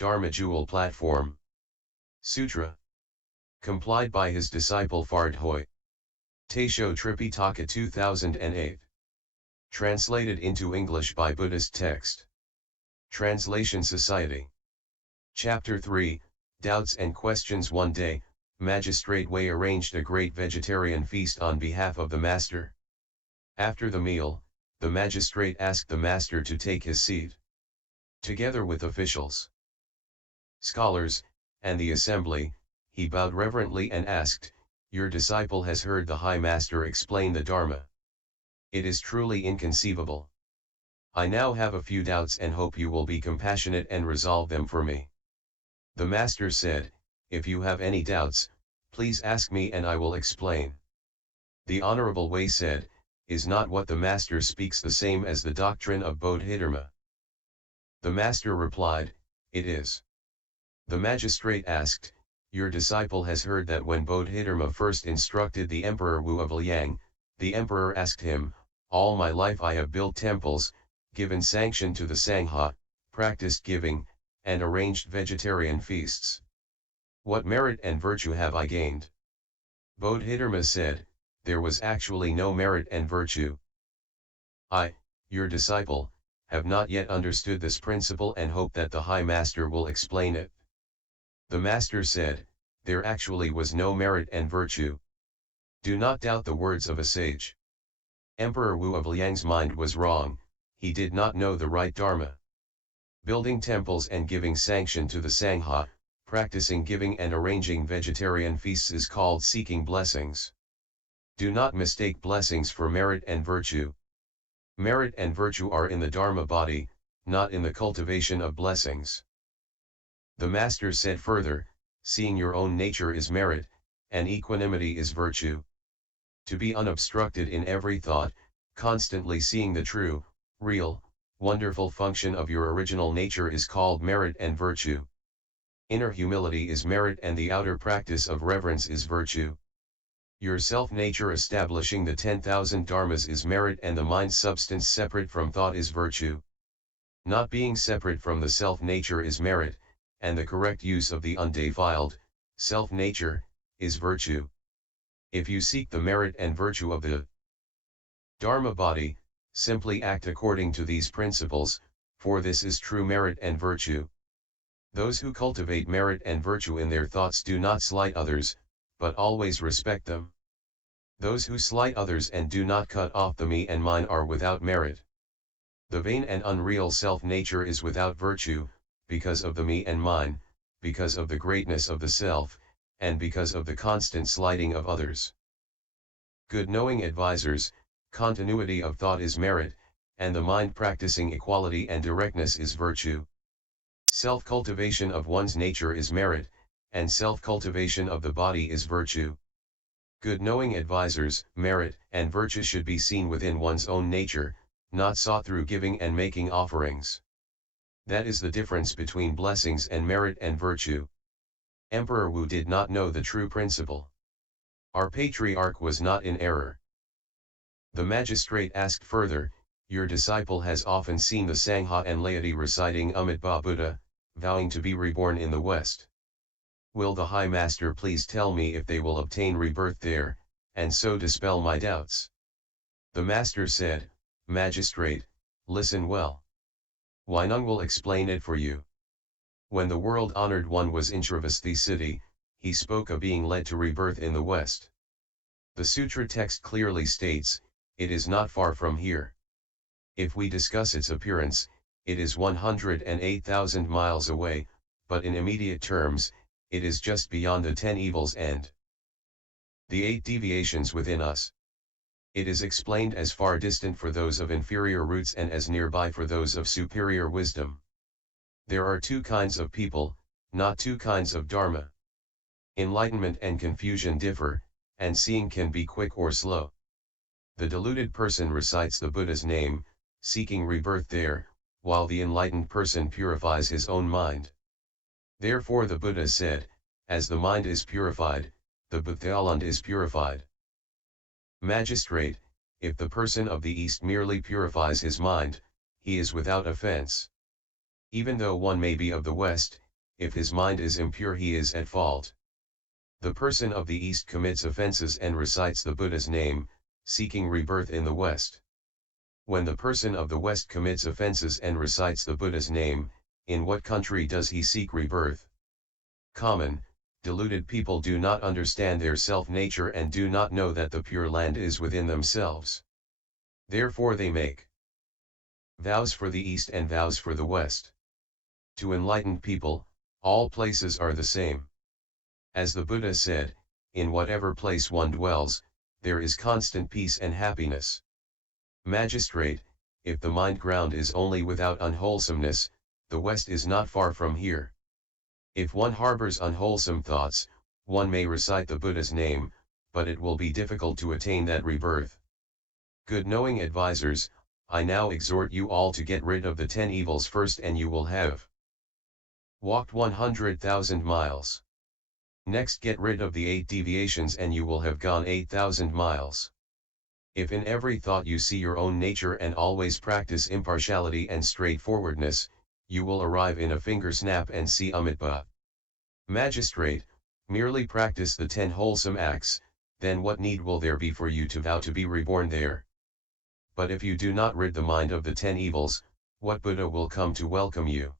Dharma Jewel Platform. Sutra. Complied by his disciple Phardhoi. Taisho Tripitaka 2008. Translated into English by Buddhist text. Translation Society. Chapter 3, Doubts and Questions. One day, Magistrate Wei arranged a great vegetarian feast on behalf of the master. After the meal, the magistrate asked the master to take his seat. Together with officials, scholars, and the assembly, he bowed reverently and asked, "Your disciple has heard the High Master explain the Dharma. It is truly inconceivable. I now have a few doubts and hope you will be compassionate and resolve them for me." The Master said, "If you have any doubts, please ask me and I will explain." The Honorable Wei said, "Is not what the Master speaks the same as the doctrine of Bodhidharma?" The Master replied, "It is." The magistrate asked, "Your disciple has heard that when Bodhidharma first instructed the Emperor Wu of Liang, the Emperor asked him, 'All my life I have built temples, given sanction to the Sangha, practiced giving, and arranged vegetarian feasts. What merit and virtue have I gained?' Bodhidharma said, 'There was actually no merit and virtue. I, your disciple, have not yet understood this principle and hope that the High Master will explain it.' The Master said, 'There actually was no merit and virtue. Do not doubt the words of a sage.' Emperor Wu of Liang's mind was wrong, he did not know the right Dharma. Building temples and giving sanction to the Sangha, practicing giving and arranging vegetarian feasts is called seeking blessings. Do not mistake blessings for merit and virtue. Merit and virtue are in the Dharma body, not in the cultivation of blessings." The Master said further, "Seeing your own nature is merit, and equanimity is virtue. To be unobstructed in every thought, constantly seeing the true, real, wonderful function of your original nature is called merit and virtue. Inner humility is merit and the outer practice of reverence is virtue. Your self-nature establishing the 10,000 dharmas is merit and the mind substance separate from thought is virtue. Not being separate from the self-nature is merit, and the correct use of the undefiled, self-nature, is virtue. If you seek the merit and virtue of the Dharma body, simply act according to these principles, for this is true merit and virtue. Those who cultivate merit and virtue in their thoughts do not slight others, but always respect them. Those who slight others and do not cut off the me and mine are without merit. The vain and unreal self-nature is without virtue, because of the me and mine, because of the greatness of the self, and because of the constant slighting of others. Good knowing advisors, continuity of thought is merit, and the mind practicing equality and directness is virtue. Self-cultivation of one's nature is merit, and self-cultivation of the body is virtue. Good knowing advisors, merit and virtue should be seen within one's own nature, not sought through giving and making offerings. That is the difference between blessings and merit and virtue. Emperor Wu did not know the true principle. Our patriarch was not in error. The magistrate asked further, "Your disciple has often seen the Sangha and laity reciting Amitabha Buddha, vowing to be reborn in the West. Will the High Master please tell me if they will obtain rebirth there, and so dispel my doubts?" The Master said, "Magistrate, listen well. Wainung will explain it for you. When the world-honored one was in Sravasti city, he spoke of being led to rebirth in the West. The Sutra text clearly states, it is not far from here. If we discuss its appearance, it is 108,000 miles away, but in immediate terms, it is just beyond the 10 evils and the 8 deviations within us. It is explained as far distant for those of inferior roots and as nearby for those of superior wisdom. There are two kinds of people, not two kinds of Dharma. Enlightenment and confusion differ, and seeing can be quick or slow. The deluded person recites the Buddha's name, seeking rebirth there, while the enlightened person purifies his own mind. Therefore the Buddha said, as the mind is purified, the Buddhaland is purified. Magistrate, if the person of the East merely purifies his mind, he is without offense. Even though one may be of the West, if his mind is impure he is at fault. The person of the East commits offenses and recites the Buddha's name, seeking rebirth in the West. When the person of the West commits offenses and recites the Buddha's name, in what country does he seek rebirth? Common, deluded people do not understand their self-nature and do not know that the Pure Land is within themselves. Therefore they make vows for the East and vows for the West. To enlightened people, all places are the same. As the Buddha said, in whatever place one dwells, there is constant peace and happiness. Magistrate, if the mind ground is only without unwholesomeness, the West is not far from here. If one harbors unwholesome thoughts, one may recite the Buddha's name, but it will be difficult to attain that rebirth. Good knowing advisors, I now exhort you all to get rid of the 10 evils first and you will have walked 100,000 miles. Next get rid of the 8 deviations and you will have gone 8,000 miles. If in every thought you see your own nature and always practice impartiality and straightforwardness, you will arrive in a finger snap and see Amitabha. Magistrate, merely practice the 10 wholesome acts, then what need will there be for you to vow to be reborn there? But if you do not rid the mind of the 10 evils, what Buddha will come to welcome you?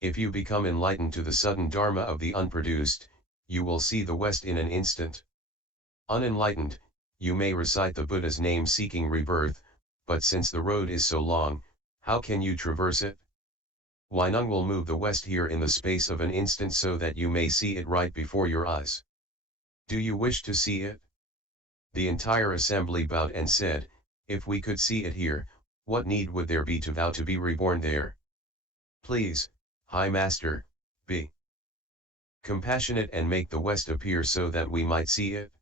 If you become enlightened to the sudden Dharma of the unproduced, you will see the West in an instant. Unenlightened, you may recite the Buddha's name seeking rebirth, but since the road is so long, how can you traverse it? Wainung will move the West here in the space of an instant so that you may see it right before your eyes. Do you wish to see it? The entire assembly bowed and said, if we could see it here, what need would there be to vow to be reborn there? Please, High Master, be compassionate and make the West appear so that we might see it.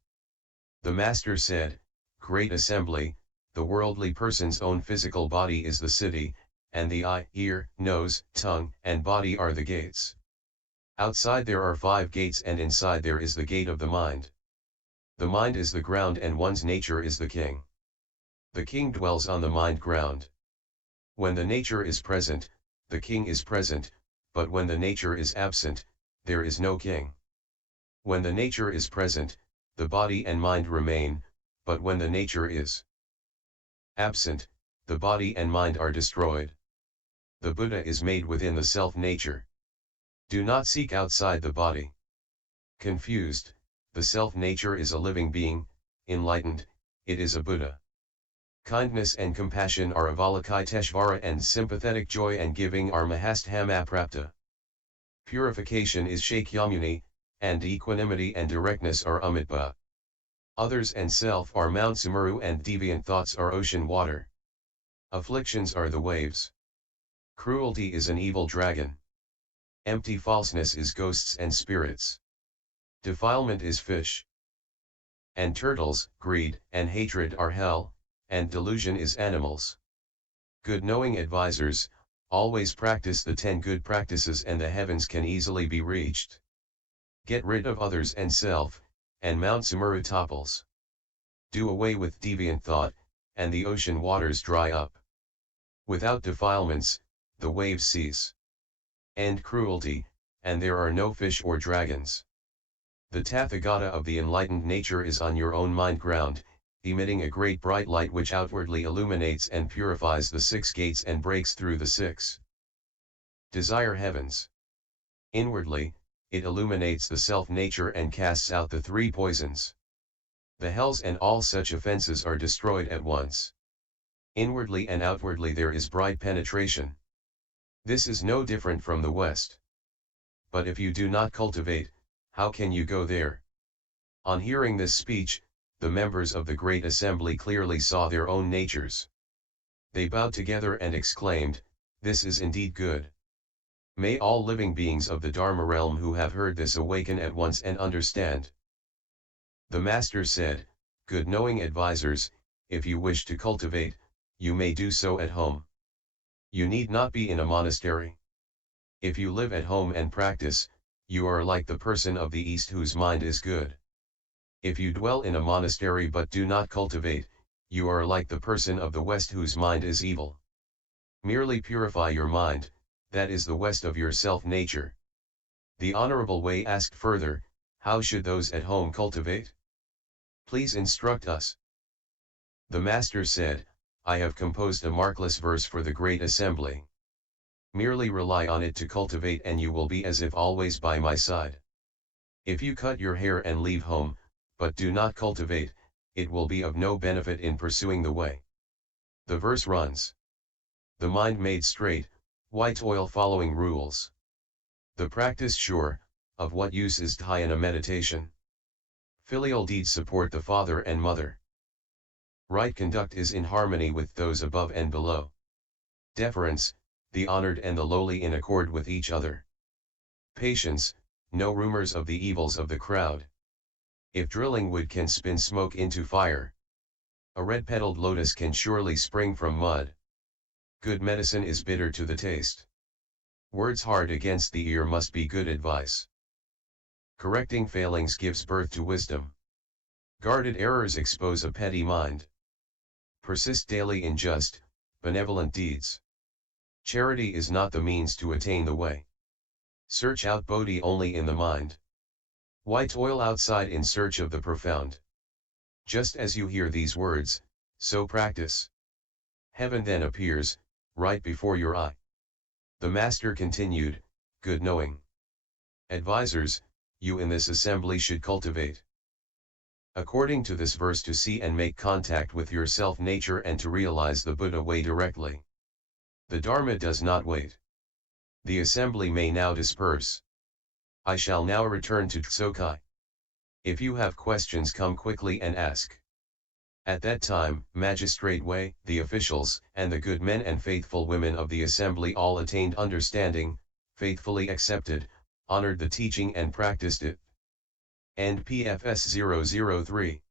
The Master said, Great Assembly, the worldly person's own physical body is the city, and the eye, ear, nose, tongue, and body are the gates. Outside there are 5 gates and inside there is the gate of the mind. The mind is the ground and one's nature is the king. The king dwells on the mind ground. When the nature is present, the king is present, but when the nature is absent, there is no king. When the nature is present, the body and mind remain, but when the nature is absent, the body and mind are destroyed. The Buddha is made within the self-nature. Do not seek outside the body. Confused, the self-nature is a living being; enlightened, it is a Buddha. Kindness and compassion are avalokiteshvara and sympathetic joy and giving are mahasthamaprapta. Purification is shakyamuni, and equanimity and directness are amitabha. Others and self are Mount Sumeru and deviant thoughts are ocean water. Afflictions are the waves. Cruelty is an evil dragon. Empty falseness is ghosts and spirits. Defilement is fish. And turtles, greed, and hatred are hell, and delusion is animals. Good knowing advisors, always practice the 10 good practices and the heavens can easily be reached. Get rid of others and self, and Mount Sumeru topples. Do away with deviant thought, and the ocean waters dry up. Without defilements, the waves cease. End cruelty, and there are no fish or dragons. The Tathagata of the enlightened nature is on your own mind ground, emitting a great bright light which outwardly illuminates and purifies the 6 gates and breaks through the 6 desire heavens. Inwardly, it illuminates the self-nature and casts out the 3 poisons. The hells and all such offenses are destroyed at once. Inwardly and outwardly there is bright penetration. This is no different from the West. But if you do not cultivate, how can you go there? On hearing this speech, the members of the great assembly clearly saw their own natures. They bowed together and exclaimed, "This is indeed good. May all living beings of the Dharma realm who have heard this awaken at once and understand." The Master said, "Good knowing advisors, if you wish to cultivate, you may do so at home. You need not be in a monastery. If you live at home and practice, you are like the person of the East whose mind is good. If you dwell in a monastery but do not cultivate, you are like the person of the West whose mind is evil. Merely purify your mind, that is the West of your self-nature. The Honorable Wei asked further, how should those at home cultivate? Please instruct us. The master said, I have composed a markless verse for the great assembly. Merely rely on it to cultivate and you will be as if always by my side. If you cut your hair and leave home, but do not cultivate, it will be of no benefit in pursuing the way. The verse runs. The mind made straight, why toil following rules? The practice sure, of what use is dhyana meditation? Filial deeds support the father and mother. Right conduct is in harmony with those above and below. Deference, the honored and the lowly in accord with each other. Patience, no rumors of the evils of the crowd. If drilling wood can spin smoke into fire, a red-petaled lotus can surely spring from mud. Good medicine is bitter to the taste. Words hard against the ear must be good advice. Correcting failings gives birth to wisdom. Guarded errors expose a petty mind. Persist daily in just, benevolent deeds. Charity is not the means to attain the way. Search out Bodhi only in the mind. Why toil outside in search of the profound? Just as you hear these words, so practice. Heaven then appears, right before your eye. The Master continued, good knowing. Advisors, you in this assembly should cultivate. According to this verse to see and make contact with your self-nature and to realize the Buddha way directly. The Dharma does not wait. The assembly may now disperse. I shall now return to Tsokai. If you have questions come quickly and ask. At that time, Magistrate Wei, the officials, and the good men and faithful women of the assembly all attained understanding, faithfully accepted, honored the teaching and practiced it. End PFS 003